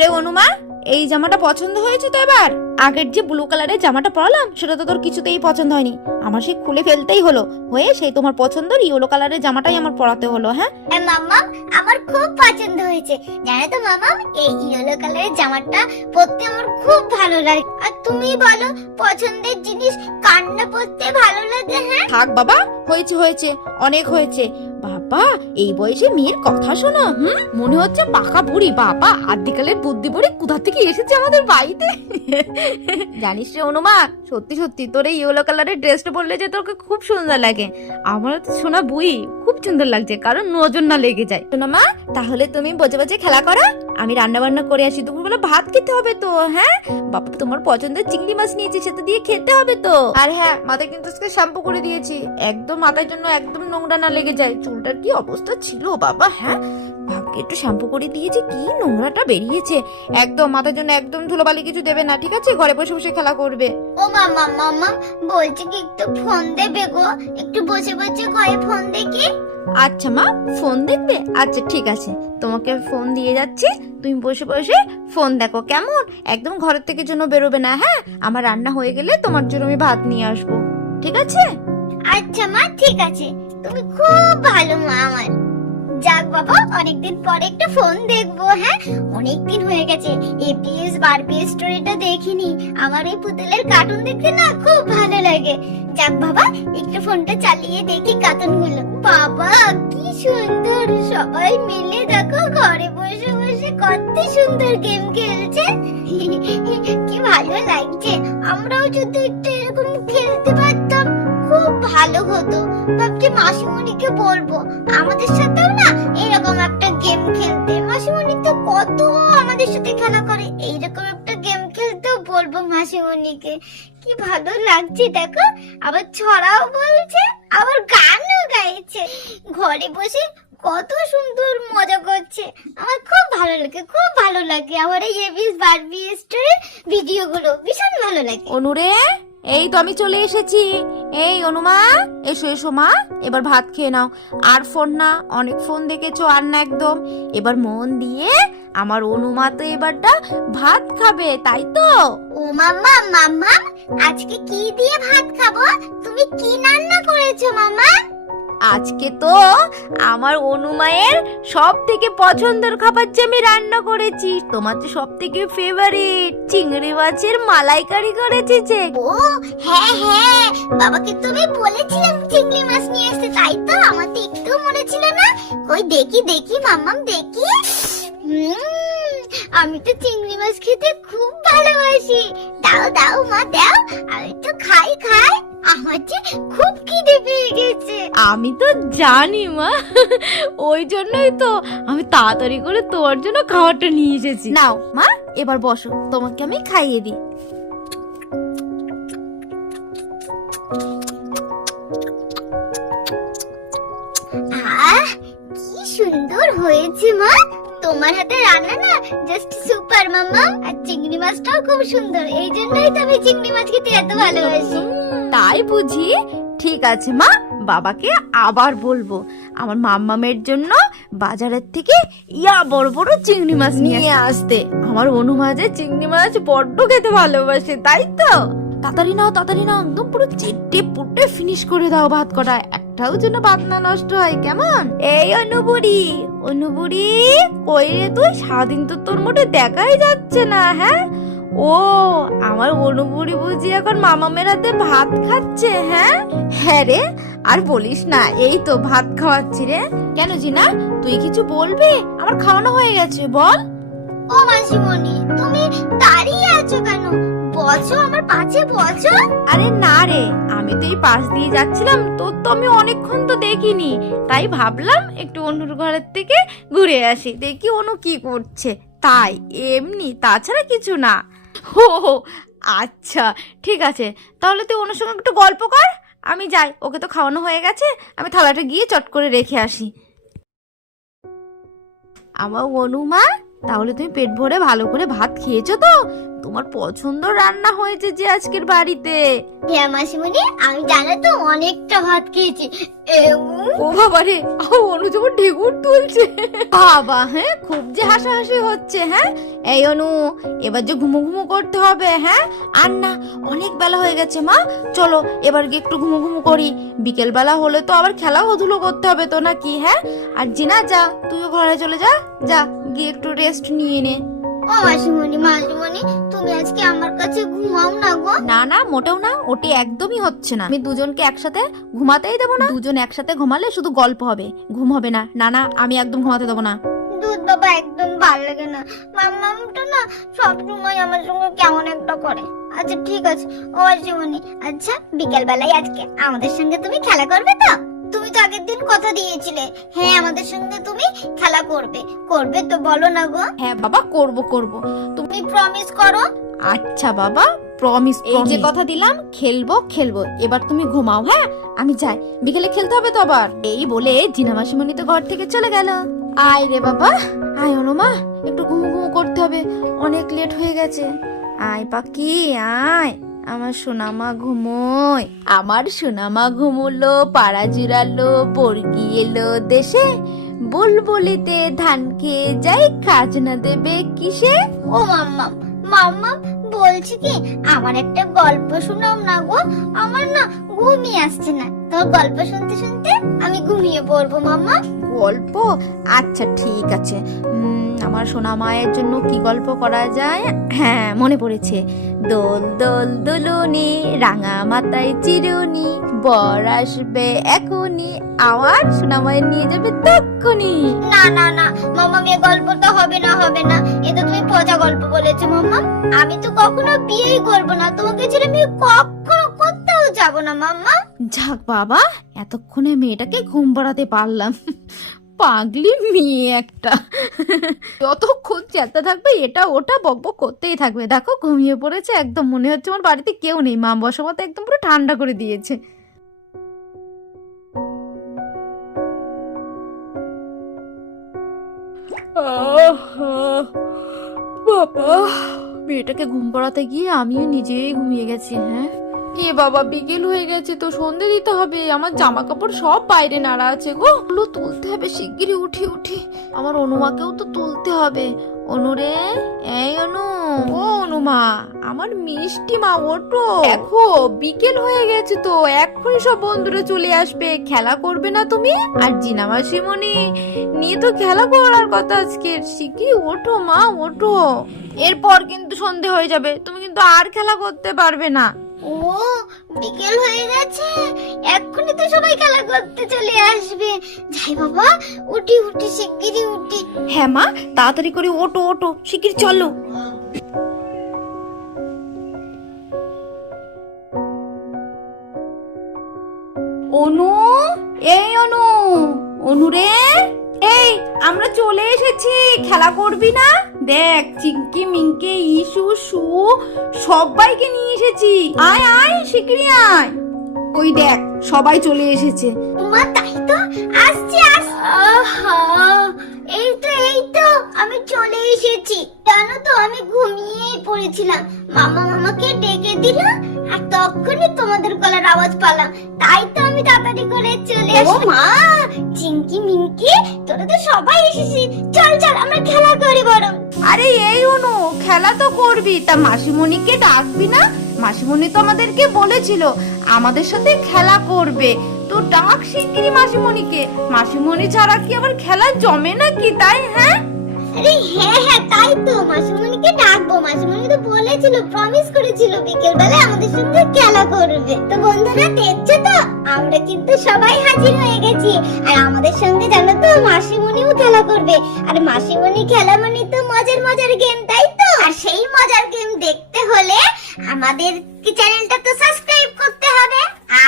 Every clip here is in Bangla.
রে অনুমা, এই জামাটা পছন্দ হয়েছে তো? এবার আগের যে ব্লু কালারের জামাটা পরালাম সেটা তো তোর কিছুতেই পছন্দ হয়নি, আমার সেই খুলে ফেলতেই হলো, হয়ে সেই তোমার পছন্দের ইয়েলো কালারের জামাটাই আমার পরাতে হলো। হ্যাঁ মাম্মাম, আমার খুব পছন্দ হয়েছে। জানো তো মাম্মাম, এই ইয়েলো কালারের জামাটা পরতে আমার খুব ভালো লাগে। আর তুমি বলো, পছন্দের জিনিস কার না পরতে ভালো লাগে? হ্যাঁ থাক বাবা, হয়েছে হয়েছে, অনেক হয়েছে। বাবা, এই বয়সে মেয়ের কথা শোনো, মনে হচ্ছে পাকা বুড়ি। বাবা, আদিকালের বুদ্ধি বুড়ি কোথা থেকে এসেছে আমাদের বাড়িতে। জানিস রে অনুমা, সত্যি সত্যি তোর এই ইয়েলো কালারের ড্রেসটা পরলে যে তোকে খুব সুন্দর লাগে। আমার তো সোনা বুই খুব সুন্দর লাগছে, কারণ নজর না লেগে যায়। সোনা মা, তাহলে তুমি বজে বজে খেলা করো, আমি রান্না বান্না করে আসি। দুপুরবেলা ভাত খেতে হবে তো। হ্যাঁ বাবা, তোমার পছন্দের চিংড়ি মাছ নিয়েছি, সেটা দিয়ে খেতে হবে তো। আর হ্যাঁ, মাথায় কিন্তু আজকে শ্যাম্পু করে দিয়েছি, একদম মাথার জন্য একদম নোংরা না লেগে যায়। চুলটার কি অবস্থা ছিল বাবা। হ্যাঁ ভাবকে একটু শ্যাম্পু করে দিয়েছি, কি নোংরাটা বেরিয়েছে। একদম মাথার জন্য একদম ধুলোবালি কিছু দেবে না, ঠিক আছে? ঘরে বসে বসে খেলা করবে। ও মাম্মাম, মাম্মাম বলছি কি একটু ফোন দেবে গো, একটু বসে বসে ঘরে ফোন দেখি। আচ্ছা মা, ফোন দেখবে? আচ্ছা ঠিক আছে, তোমাকে ফোন দিয়ে যাচ্ছি, তুমি বসে বসে ফোন দেখো, কেমন? একদম ঘরের থেকে জন্য বেরোবে না। হ্যাঁ, আমার রান্না হয়ে গেলে তোমার জন্য আমি ভাত নিয়ে আসবো, ঠিক আছে? আচ্ছা মা, ঠিক আছে, তুমি খুব ভালো মা আমার। যাক বাবা, অনেকদিন পরে একটা ফোন দেখবো। হ্যাঁ, অনেকদিন হয়ে গেছে এপিএস বারবিএস স্টোরিটা দেখিনি। আমার এই পুতুলের কার্টুন দেখতে না খুব ভালো লাগে। যাক বাবা, একটু ফোনটা চালিয়ে দেখি কার্টুনগুলো। বাবা কি সুন্দর, সবাই মিলে দেখো ঘরে বসে বসে কত সুন্দর গেম খেলছে। কি ভালো লাগছে, আমরাও যদি একটু এরকম খেলতে পারতাম খুব ভালো হতো। ভাবছি মাসিমণিকে বলবো আমাদের সাথেও না এরকম একটা গেম খেলতে। মাসিমণি তো কত আমাদের সাথে খেলা করে, এইরকম একটা গেম খেলতেও বলবো মাসিমণিকে। কি ভালো লাগছে দেখো, আবার ছড়াও বলছে, আবার গানও গাইছে, ঘরে বসে কত সুন্দর মজা করছে। আমার খুব ভালো লাগে, খুব ভালো লাগে। আমার এই এবিএস বারবিএস স্টোরির ভিডিওগুলো ভীষণ ভালো লাগে। অনুরে, এই তো আমি চলে এসেছি। এই অনুমা, এসো এসো মা, এবার ভাত খেয়ে নাও। আর ফোন না, অনেক ফোন দেখেছো, আর না একদম। এবার মন দিয়ে আমার অনুমা তো এবারটা ভাত খাবে, তাই তো? ও মাম্মা, মাম্মা আজকে কি দিয়ে ভাত খাবো? তুমি কি রান্না করেছো মামা? আজকে তো আমার অনুমায়ের সব থেকে পছন্দের খাবার যে আমি রান্না করেছি, তোমার যে সব থেকে ফেভারিট চিংড়ি মাছের মালাইকারি করেছি যে। ও হ্যাঁ হ্যাঁ, বাবাকে তুমি বলেছিলাম চিংড়ি মাছ নিয়ে আসতে, তাই তো? আমার তো একটু মনে ছিল না। কই দেখি দেখি মাম্মাম, দেখি। আমি তো চিংড়ি মাছ খেতে খুব ভালোবাসি। দাও দাও মা, দাও, আমি তো খাই খাই। আমার যে খুব খিদে পেয়ে গেছে। আমি তো জানি মা, ওই জন্যই তো আমি তাড়াতাড়ি করে তোমার জন্য খাবারটা নিয়ে এসেছি। নাও মা, এবার বসো, তোমাকে আমি খাইয়ে দিই। আহ, কি সুন্দর হয়েছে মা, তোমার হাতে রান্না না জাস্ট সুপার মাম্মা। আর চিংড়ি মাছটাও খুব সুন্দর, এই জন্যই তো আমি চিংড়ি মাছ খেতে এত ভালোবাসি। তাই বুঝি? ঠিক আছে মা, বাবাকে আবার বলবো আমার মাম্মামের জন্য বাজারের থেকে ইয়া বড় বড় চিংড়ি মাছ নিয়ে আসতে। আমার অনুমাজে চিংড়ি মাছ বড্ড খেতে ভালোবাসে, তাই তো? তাড়াতাড়ি নাও, তাড়াতাড়ি নাও, একদম পুরো চেটে পুটে ফিনিশ করে দাও ভাত কটা, একটাও যেন ভাত না নষ্ট হয়, কেমন? এই অনুবুড়ি, অনুবুড়ি কই রে তুই? সারাদিন তো তোর মোটে দেখাই যাচ্ছে না। হ্যাঁ, ও আমার অনুবুড়ি বুঝি এখন মামামের হাতে ভাত খাচ্ছে? হ্যাঁ হ্যাঁ রে, আর বলিস না, এই তো ভাত খাওয়াচ্ছি রে। কেন জিনা, তুই কিছু বলবি? আমার খাওয়ানো হয়ে গেছে, বল। ও মাসিমণি, তুমি দাঁড়িয়ে আছো কেন? বসো, আমার পাশে বসো। আরে না রে, আমি তো এই পাশ দিয়ে যাচ্ছিলাম, তোর তো আমি অনেকক্ষণ তো দেখিনি, তাই ভাবলাম একটু অনুর ঘরের থেকে ঘুরে আসি, দেখি অনু কি করছে, তাই এমনি, তাছাড়া কিছু না। হো হো, আচ্ছা ঠিক আছে, তাহলে তুই অনুর সঙ্গে একটু গল্প কর, আমি যাই। ওকে তো খাওয়ানো হয়ে গেছে, আমি থালাটা গিয়ে চট করে রেখে আসি। আমার অনুমা তাহলে তুমি পেট ভরে ভালো করে ভাত খেয়েছো তো? তোমার পছন্দ রান্না হয়েছে যে আজকের বাড়িতে। হ্যাঁ মাসিমণি, আমি জানো তো অনেকটা ভাত খেয়েছি। ও বাবা রে, অনু যেমন ঢেকুর তুলছে। বাবা, হ্যাঁ খুব যে হাসাহাসি হচ্ছে। হ্যাঁ এই অনু, এবার যে ঘুমো ঘুমো করতে হবে। হ্যাঁ আর না, অনেক বেলা হয়ে গেছে মা, চলো এবার গিয়ে একটু ঘুমো ঘুমো করি। বিকেল বেলা হলে তো আবার খেলা ধুলো করতে হবে তো নাকি? হ্যাঁ আর জিনা, যা তুইও ঘরে চলে যা, যা গিয়ে একটু রেস্ট নিয়ে নে। ও মাসিমণি, মাসিমণি তুমি আজকে আমার কাছে ঘুমাও না গো। না না, মোটেও না, ওটি একদমই হচ্ছে না। আমি দুজনকে একসাথে ঘুমাতেই দেবো না। দুজন একসাথে ঘুমালে শুধু গল্প হবে, ঘুম হবে না। না না, আমি একদম ঘুমাতে দেবো না। দুধ বাবা একদম ভালো লাগে না। মাম্মামটা না সবসময় আমার সঙ্গে কেমন একটা করে। আচ্ছা ঠিক আছে ও মাসিমণি, আচ্ছা বিকেল বেলায় আজকে আমাদের সঙ্গে তুমি খেলা করবে তো? তুমি তো আগের দিন কথা দিয়েছিলে, হ্যাঁ আমাদের সঙ্গে তুমি খেলা করবে। করবে তো বলো না গো? হ্যাঁ বাবা, করব করব। তুমি প্রমিস করো। আচ্ছা বাবা, প্রমিস। এই যে কথা দিলাম, খেলবো খেলবো। এবার তুমি ঘুমাও। হ্যাঁ আমি যাই, বিকেলে খেলতে হবে তো আবার। এই বলে জিনা মাসিমণি তো ঘর থেকে চলে গেল। আয় রে বাবা, আয় অনুমা, একটু ঘুমো ঘুমো করতে হবে, অনেক লেট হয়ে গেছে। আয় পাখি আয়, আমার সোনামা ঘুমোয়। আমার সোনামা ঘুমোলো, পাড়া জুড়ালো, বর্গি এলো দেশে। বুলবুলিতে ধান খেয়ে যাই, খাজনা দেবে কিসে? ও মাম্মাম, মাম্মাম বলছি কি, আমার একটা গল্প শোনাও না গো। আমার না ঘুমিয়ে আসছে না, তোর গল্প শুনতে শুনতে আমি ঘুমিয়ে পড়বো মাম্মা। গল্প? আচ্ছা ঠিক আছে। আমার সোনা মায়ের জন্য কি গল্প করা যায়? হ্যাঁ মনে পড়েছে। দোল দোল দুলুনি, রাঙা মাথায় চিরুনি, বর আসবে এখনই, আমার সোনা মায়ের নিয়ে যাবে তক্ষুনি। না না না মাম্মাম, এ গল্পটা হবে না, হবে না। এটা তুমি পচা গল্প বলেছো মাম্মাম। আমি তো কখনো বিয়েই করবো না, তোমাকে ছেড়ে আমি কখনো কোথাও যাবো না মাম্মা। যাক বাবা, এতক্ষণে মেয়েটাকে ঘুম পাড়াতে পারলাম। পাগলি মেয়ে একটা, যতক্ষণ চেতে থাকবে এটা ওটা বকবক করতেই থাকবে। দেখো ঘুমিয়ে পড়েছে একদম, মনে হচ্ছে আমার বাড়িতে কেউ নেই। মা বসবাত একদম পুরো ঠান্ডা করে দিয়েছে। বাবা, মেয়েটাকে ঘুম পাড়াতে গিয়ে আমিও নিজেই ঘুমিয়ে গেছি। হ্যাঁ এ বাবা, বিকেল হয়ে গেছে তো, সন্ধে দিতে হবে। আমার জামা কাপড় সব বাইরে নাড়া আছে গো, ওগুলো তুলতে হবে শিগগিরই। উঠি উঠি, আমার অনুমাকেও তো তুলতে হবে। অনুরে, এই অনু, ও অনুমা, আমার মিষ্টি মা ওঠো। দেখো বিকেল হয়ে গেছে তো, এক্ষুনি সব বন্ধুরা চলে আসবে। খেলা করবে না তুমি? আর জিনা মাসিমণি নিয়ে তো খেলা করার কথা আজকে। শিগগিরই ওঠো মা, ওঠো। এরপর কিন্তু সন্ধে হয়ে যাবে, তুমি কিন্তু আর খেলা করতে পারবে না। ও বিকেল হয়ে গেছে, এক্ষুনি তো সবাই খেলা করতে চলে আসবে। যাই বাবা, উঠি উঠি শিগগিরই উঠি। হ্যাঁ মা, তাড়াতাড়ি করে ওঠো ওঠো, শিগগির চলো। অনু, এই অনু, অনু রে, এই আমরা চলে এসেছি। খেলা করবি না? দেখ চিঙ্কি মিঙ্কি ইসু সু সবাইকে নিয়ে এসেছি। আয় আয় শিগগিরই আয়। ওই দেখ সবাই চলে এসেছে। মা তাই তো, আসছি আসছি। আহা, এই তো আমি চলে এসেছি। জানো তো আমি ঘুমিয়েই পড়েছিলাম, মামাকে ডেকে দিল আর তখনই তোমাদের গলার আওয়াজ পেলাম। তাই তো আমি তাড়াতাড়ি করে চলে আসলাম। মা, চিঙ্কি মিঙ্কি তোরা তো সবাই এসেছিস, চল চল আমরা খেলা করি বরং। আরে এই অনু, খেলা তো করবি, তা মাসিমণিকে ডাকবি না? মাসিমণি তো আমাদেরকে বলেছিল আমাদের সাথে খেলা করবে, তো ডাক শিগগিরই মাসিমণিকে। মাসিমণি ছাড়া কি আবার খেলা জমে নাকি, তাই? হ্যাঁ আরে হ্যাঁ হ্যাঁ তাই তো, মাসিমণিকে ডাকবো। মাসিমণি তো বলেছিল, প্রমিস করেছিল বিকেল বেলায় আমাদের সঙ্গে খেলা করবে। তো বন্ধুরা দেখছো তো, আমরা কিন্তু সবাই হাজির হয়ে গেছি। আর আমাদের সঙ্গে জানো তো মাসিমণিও খেলা করবে। আর মাসিমণি খেলা মানে তো মজার মজার গেম, তাই তো? আর সেই মজার গেম দেখতে হলে আমাদের চ্যানেলটা তো সাবস্ক্রাইব করতে হবে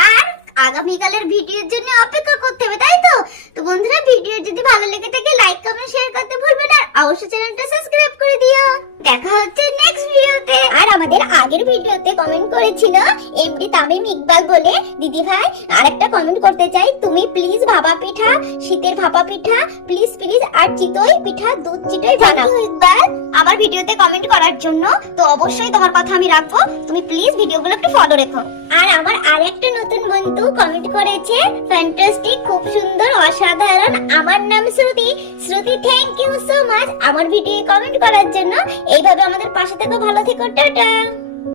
আর আগামীকালের ভিডিওর জন্য অপেক্ষা করতে হবে, তাই তো? তো বন্ধুরা ভিডিও যদি ভালো লেগে থাকে লাইক কমেন্ট শেয়ার করতে ভুলবেন না। অবশ্যই চ্যানেলটা সাবস্ক্রাইব করে দিও। দেখা হচ্ছে নেক্সট ভিডিওতে। আর আমাদের আগের ভিডিওতে কমেন্ট করেছিল এমডি তামিম ইকবাল বলে দিদি ভাই, আরেকটা কমেন্ট করতে চাই, তুমি প্লিজ ভাপা পিঠা, শীতের ভাপা পিঠা প্লিজ প্লিজ, আর চিতই পিঠা দুধ চিতই বানাও। ইকবাল আমার ভিডিওতে কমেন্ট করার জন্য, তো অবশ্যই তোমার কথা আমি রাখবো, তুমি প্লিজ ভিডিওগুলো একটু ফলো রেখো। আর আমার আরেকটা নতুন বন্ধু কমেন্ট করেছে, ফ্যান্টাস্টিক, খুব সুন্দর, অসাধারণ। আমার নাম শ্রুতি। শ্রুতি, থ্যাংক ইউ সো মাচ আমার ভিডিও কমেন্ট করার জন্য। এইভাবে আমাদের পাশে থেকো, ভালো থেকো, টাটা।